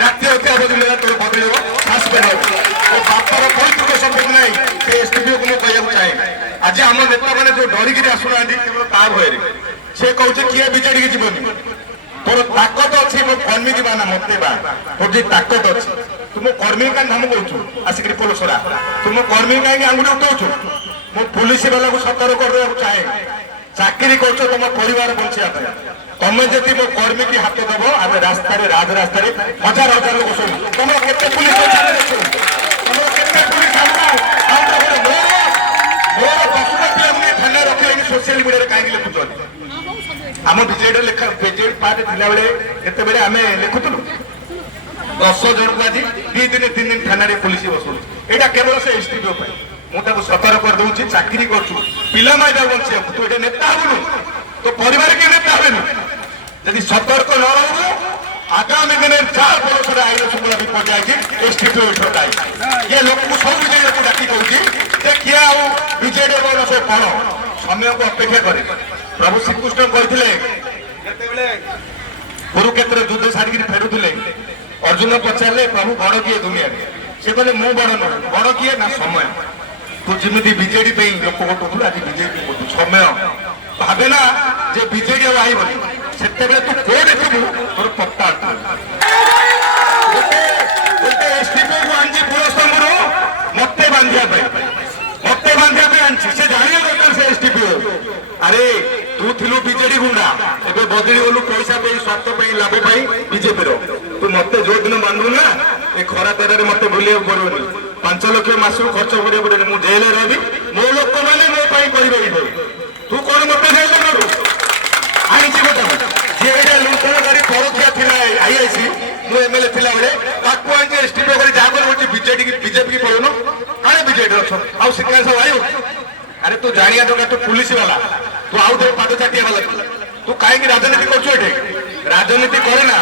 ରାତି ଅତି ଅବଧି ତୋର ବଦଳିବ ସାସପେଣ୍ଡ ହେବ ଓ ବାପାର ପୈତୃକ ସମ୍ପତ୍ତି ନାହିଁ ସେ ଏସଡିପିଓକୁ ମୁଁ କହିବାକୁ ଚାହେଁ ଆଜି ଆମ ନେତାମାନେ ଯୋଉ ଡରିକିରି ଆସୁନାହାନ୍ତି କେବଳ ତା ଭୟରେ ସେ କହୁଛି କିଏ ବିଜେଡିକି ଯିବନି ତୋର ତାକତ ଅଛି ମୋ କର୍ମୀ ଯିବା ନା ମତେ ବା ତୋର ଯେ ତାକତ ଅଛି ତୁ ମୋ କର୍ମୀ କାହିଁ ଧମକ କହୁଛୁ ଆସିକିରି ପୋଲସରା ତୁ ମୋ କର୍ମୀ କାହିଁକି ଆଙ୍ଗୁଠି ଉଠଉଛୁ ମୁଁ ପୁଲିସ ବାଲାକୁ ସତର୍କ କରିଦେବାକୁ ଚାହେଁ ଚାକିରି କରୁଛ ତମ ପରିବାର ବଞ୍ଚିବା ପାଇଁ ତମେ ଯଦି ମୋ କର୍ମୀ କି ହାତ ଦବ ଆମେ ରାସ୍ତାରେ ରାଜରାସ୍ତାରେ ହଜାର ହଜାର ଲୋକ ଶୁଣୁ ତମର କେତେ ପୁଲିସ ତମର କେତେ ପୁଲିସ ମୋର ପଶୁପତି ଆମେ ଥାନା ରଖିଲେନି ସୋସିଆଲ ମିଡିଆରେ କାହିଁକି ଲେଖୁଛନ୍ତି ଆମ ବିଜେଡି ଲେଖା ବିଜେଡି ପାର୍ଟି ଥିଲାବେଳେ କେତେବେଳେ ଆମେ ଲେଖୁଥିଲୁ 10 ଜଣକୁ ଆଜି 2 ଦିନ 3 ଦିନ ଥାନାରେ ପୁଲିସ ବସୁଛୁ ଏଇଟା କେବଳ ସେ ଏସଡିପିଓ ପାଇଁ ମୁଁ ତାକୁ ସତର୍କ କରିଦେଉଛି ଚାକିରି କରୁଛୁ ପିଲାମାନେ ବଞ୍ଚିବାକୁ ତୁ ଏଇଟା ନେତା ହବୁନୁ ତୋ ପରିବାର କିଏ ନେତା ହେବେନି ଯଦି ସତର୍କ ନ ରହିବୁ ଆଗାମୀ ଦିନରେ ଯାହା ପରସରେ ଆଇନ ଶୃଙ୍ଖଳା ବିପଦ ଯାଇଛି ଏସଡିପିଓ ଠକାଇ କିଏ ଲୋକଙ୍କୁ ସବୁ ବିଜେଡିକୁ ଡାକି କହୁଛି ଯେ କିଏ ଆଉ ବିଜେଡି ଏବଂ ସେ କଣ ସମୟକୁ ଅପେକ୍ଷା କରେ ପ୍ରଭୁ ଶ୍ରୀକୃଷ୍ଣ କହିଥିଲେ ଯେତେବେଳେ କୁରୁକ୍ଷେତ୍ର ଯୁଦ୍ଧ ସାରିକିରି ଫେରୁଥିଲେ ଅର୍ଜୁନ ପଚାରିଲେ ପ୍ରଭୁ ବଡ କିଏ ଦୁନିଆରେ ସେ କହିଲେ ମୁଁ ବଡ ନୁହେଁ ବଡ କିଏ ନା ସମୟ ତୁ ଯେମିତି ବିଜେଡି ପାଇଁ ଲୋକ ଭୋଟୁଥିଲୁ ଆଜି ବିଜେପି ଭୋଟୁ ସମୟ ଭାବେ ନା ଯେ ବିଜେଡି ଆଉ ଆଇବନି ସେତେବେଳେ ତୁ କୋଉଠି ଥିବୁ ତୋର ପତ୍ତା ଗୋଟେ ଏସଡିପିଓକୁ ଆଣିଛି ପୁରସ୍ତମ୍ଭରୁ ମତେ ବାନ୍ଧିବା ପାଇଁ ଆଣିଛି ସେ ଜାଣିବା ଦରକାର ସେ ଏସଡିପିଓ ଆରେ ତୁ ଥିଲୁ ବିଜେଡି ଗୁଣ୍ଡା ଏବେ ବଦଳି ଗଲୁ ପଇସା ପାଇଁ ସ୍ୱାର୍ଥ ପାଇଁ ଲାଭ ପାଇଁ ବିଜେପିର ତୁ ମତେ ଯୋଉ ଦିନ ବାନ୍ଧୁ ନା ଏ ଖରା ତରାରେ ମତେ ବୁଲିବାକୁ ପଡିବନି 5 ଲକ୍ଷ ମାସକୁ ଖର୍ଚ୍ଚ କରିବାକୁ ପଡିବନି ମୁଁ ଜେଲରେ ରହିବି ମୋ ଲୋକମାନେ ମୋ ପାଇଁ କରିବେ ତୁ କଣ ମତେ ଜେଲରେ କରୁ ଆଣିଛି କଥା ଯିଏ ଏଇଟା ଲୁଣ୍ଠନକାରୀ ପରଖିଆ ଥିଲା ଆଇଆଇସି ମୁଁ ଏମଏଲଏ ଥିଲାବେଳେ ତାକୁ ଆଣିଛି ଏସଡିପିଓ କରି ଯାହା କରୁଛି ବିଜେପି କି ପଳଉନ କାଳେ ବିଜେଡି ଅଛ ଆଉ ଶିକ୍ଷା ସବୁ ଆଇବ ଆରେ ତୁ ଜାଣିବା ଦରକାର ତୁ ପୁଲିସ ବାଲା ତୁ ଆଉ ଥରେ ପାଦ ଚାଟିଆ ବାଲା ତୁ କାହିଁକି ରାଜନୀତି କରୁଛୁ ଏଠି ରାଜନୀତି କରେ ନା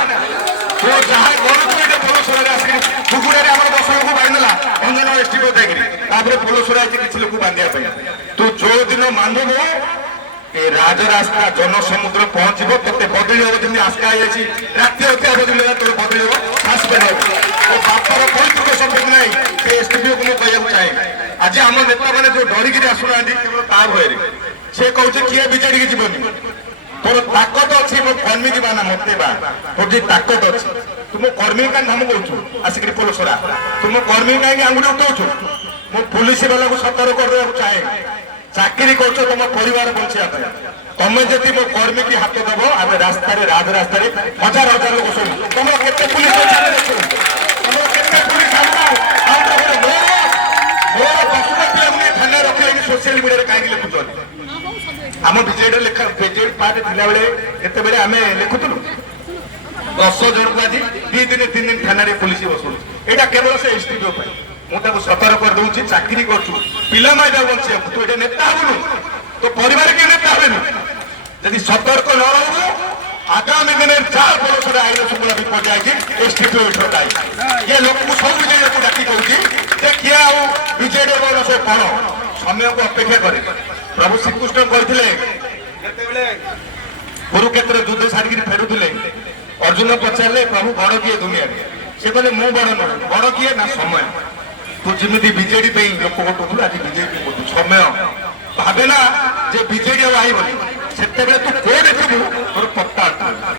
ତୁ ଯାହା କରୁଛୁ ଏଠି ପୋଲସରାରେ ଆସିକି କୁକୁଡ଼ାରେ ଆମର 10 ଲୋକ ବାନ୍ଧିଦେଲା ଅନ୍ୟ ଏସଡିପିଓ ଯାଇକିରି ତାପରେ ପୋଲସରା ଅଛି କିଛି ଲୋକ ବାନ୍ଧିବା ପାଇଁ ତୁ ଯୋଉ ଦିନ ମାନିବୁ ଏ ରାଜରାସ୍ତା ଜନସମୁଦ୍ର ପହଞ୍ଚିବ ତତେ ବଦଳି ହବ ଯେମିତି ଆସ୍କା ହେଇଯାଇଛି ରାତି ଅତି ଅବଧି ତୋର ବଦଳି ହବ ସାସପେଣ୍ଡ ହେବ ଓ ବାପାର ପୈତୃକ ସମ୍ପତ୍ତି ନାହିଁ ସେ ଏସଡିପିଓକୁ ମୁଁ କହିବାକୁ ଚାହେଁ ଆଜି ଆମ ନେତାମାନେ ଯୋଉ ଡରିକିରି ଆସୁନାହାନ୍ତି କେବଳ ତା ଭୟରେ ସେ କହୁଛି କିଏ ବିଜେଡିକି ଯିବନି ତୋର ତାକତ ଅଛି ମୋ କର୍ମୀ ଯିବା ନା ମତେ ବା ତୋର ଯେ ତାକତ ଅଛି ତୁ ମୋ କର୍ମୀ କାହିଁ ଧମକ କହୁଛୁ ଆସିକିରି ପୋଲସରା ତୁ ମୋ କର୍ମୀ କାହିଁକି ଆଙ୍ଗୁଠି ଉଠଉଛୁ ମୁଁ ପୁଲିସ ବାଲାକୁ ସତର୍କ କରିଦେବାକୁ ଚାହେଁ ଚାକିରି କରୁଛ ତମ ପରିବାର ବଞ୍ଚିବା ପାଇଁ ତମେ ଯଦି ମୋ କର୍ମୀ କି ହାତ ଦବ ଆମେ ରାସ୍ତାରେ ରାଜରାସ୍ତାରେ ହଜାର ହଜାର ଲୋକ ଶୁଣୁ ତମର କେତେ ପୁଲିସ ତମର କେତେ ପୁଲିସ ମୋର ପଶୁପତି ଆମେ ଥାନା ରଖିଲେନି ସୋସିଆଲ ମିଡିଆରେ କାହିଁକି ଲେଖୁଛନ୍ତି ଆମ ବିଜେଡି ଲେଖା ବିଜେଡି ପାର୍ଟି ଥିଲାବେଳେ କେତେବେଳେ ଆମେ ଲେଖୁଥିଲୁ 10 ଜଣକୁ ଆଜି 2 ଦିନ 3 ଦିନ ଥାନାରେ ପୁଲିସ ବସୁଛୁ ଏଇଟା କେବଳ ସେ ଏସଡିପିଓ ପାଇଁ ମୁଁ ତାକୁ ସତର୍କ କରିଦେଉଛି ଚାକିରି କରୁଛୁ ପିଲାମାନେ ବଞ୍ଚିବାକୁ ତୁ ଏଇଟା ନେତା ହବୁନୁ ତୋ ପରିବାର କିଏ ନେତା ହେବେନି ଯଦି ସତର୍କ ନ ରହିବୁ ଆଗାମୀ ଦିନରେ ଯାହା ପରସରେ ଆଇନ ଶୃଙ୍ଖଳା ବିପଦ ଯାଇଛି ଏସଡିପିଓ ଠକାଇ କିଏ ଲୋକଙ୍କୁ ସବୁ ବିଜେଡିକୁ ଡାକି କହୁଛି ଯେ କିଏ ଆଉ ବିଜେଡି ଏବଂ ସେ କଣ ସମୟକୁ ଅପେକ୍ଷା କରେ ପ୍ରଭୁ ଶ୍ରୀକୃଷ୍ଣ କହିଥିଲେ ଯେତେବେଳେ କୁରୁକ୍ଷେତ୍ର ଯୁଦ୍ଧ ସାରିକିରି ଫେରୁଥିଲେ ଅର୍ଜୁନ ପଚାରିଲେ ପ୍ରଭୁ ବଡ କିଏ ଦୁନିଆରେ ସେ କହିଲେ ମୁଁ ବଡ ନୁହେଁ ବଡ କିଏ ନା ସମୟ ତୁ ଯେମିତି ବିଜେଡି ପାଇଁ ଲୋକ ଭୋଟୁଥିଲୁ ଆଜି ବିଜେପି ଭୋଟୁ ସମୟ ଭାବେ ନା ଯେ ବିଜେଡି ଆଉ ଆଇବନି ସେତେବେଳେ ତୁ କୋଉଠି ଥିବୁ ତୋର ପତ୍ତା